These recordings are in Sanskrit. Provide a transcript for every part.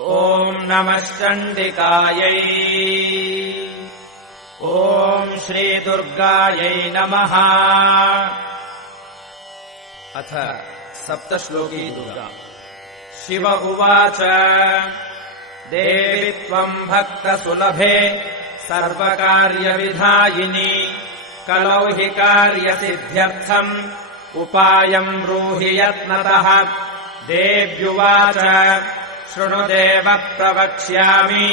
ॐ नमः चण्डिकायै। ॐ श्रीदुर्गायै नमः। अथ सप्तश्लोकी दुर्गा। शिव उवाच देवि त्वम् भक्तसुलभे सर्वकार्यविधायिनी कलौ हि कार्यसिद्ध्यर्थम् उपायम् ब्रूहि यत्नतः। देव्युवाच शृणुदेव प्रवक्ष्यामि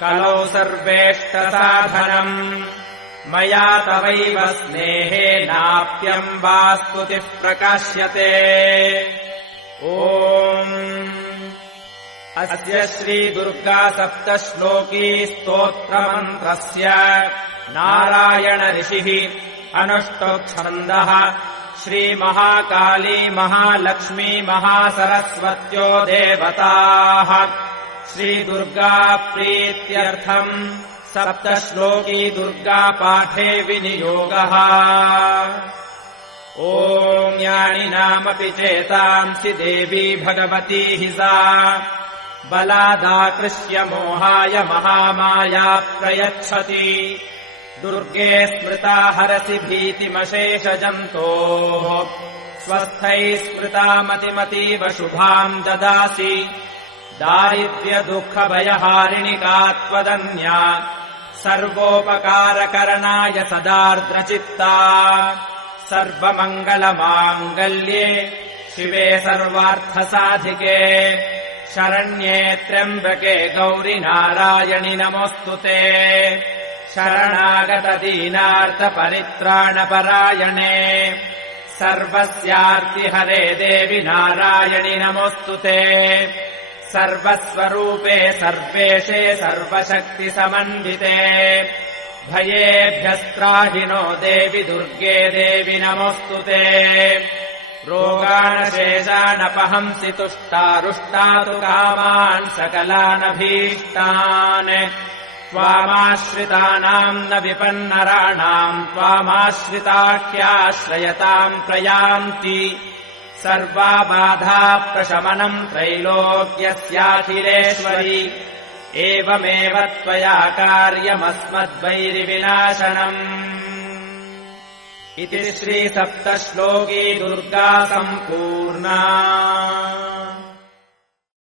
कलौ सर्वेष्टसाधनम् मया तवैव स्नेहेनाप्यम् वा स्तुतिः प्रकाश्यते। ॐ अस्य श्रीदुर्गा सप्तश्लोकी स्तोत्रमन्त्रस्य नारायण ऋषिः अनुष्टुप्छन्दः श्रीमहाकाली महालक्ष्मी महासरस्वत्यो देवताः श्रीदुर्गा प्रीत्यर्थम् सप्तश्लोकी दुर्गापाठे विनियोगः। ॐ यानि नामपि चेतांसि देवी भगवती हि सा बलादाकृष्य मोहाय महामाया प्रयच्छति। दुर्गे स्मृता हरसि भीतिमशेषजन्तोः स्वस्थैः स्मृता मतिमतीव शुभाम् ददासि। दारिद्र्यदुःखभयहारिणि का त्वदन्या सर्वोपकारकरणाय सदार्द्रचित्ता। सर्वमङ्गलमाङ्गल्ये शिवे सर्वार्थसाधिके शरण्ये त्र्यम्बके गौरि नारायणि नमोऽस्तुते। शरणागतदीनार्तपरित्राणपरायणे सर्वस्यार्तिहरे देवि नारायणि नमोऽस्तुते। सर्वस्वरूपे सर्वेशे सर्वशक्तिसमन्विते भयेभ्यस्त्राहिनो देवि दुर्गे देवि नमोऽस्तुते। रोगानशेषानपहंसि तुष्टारुष्टातु कामान् सकलानभीष्टान् त्वामाश्रितानाम् न विपन्नराणाम् त्वामाश्रिताख्याश्रयताम् प्रयान्ति। सर्वाबाधाप्रशमनम् त्रैलोक्यस्याखिलेश्वरि एवमेव त्वया कार्यमस्मद्वैरिविनाशनम्। इति श्रीसप्तश्लोकी दुर्गा सम्पूर्णा।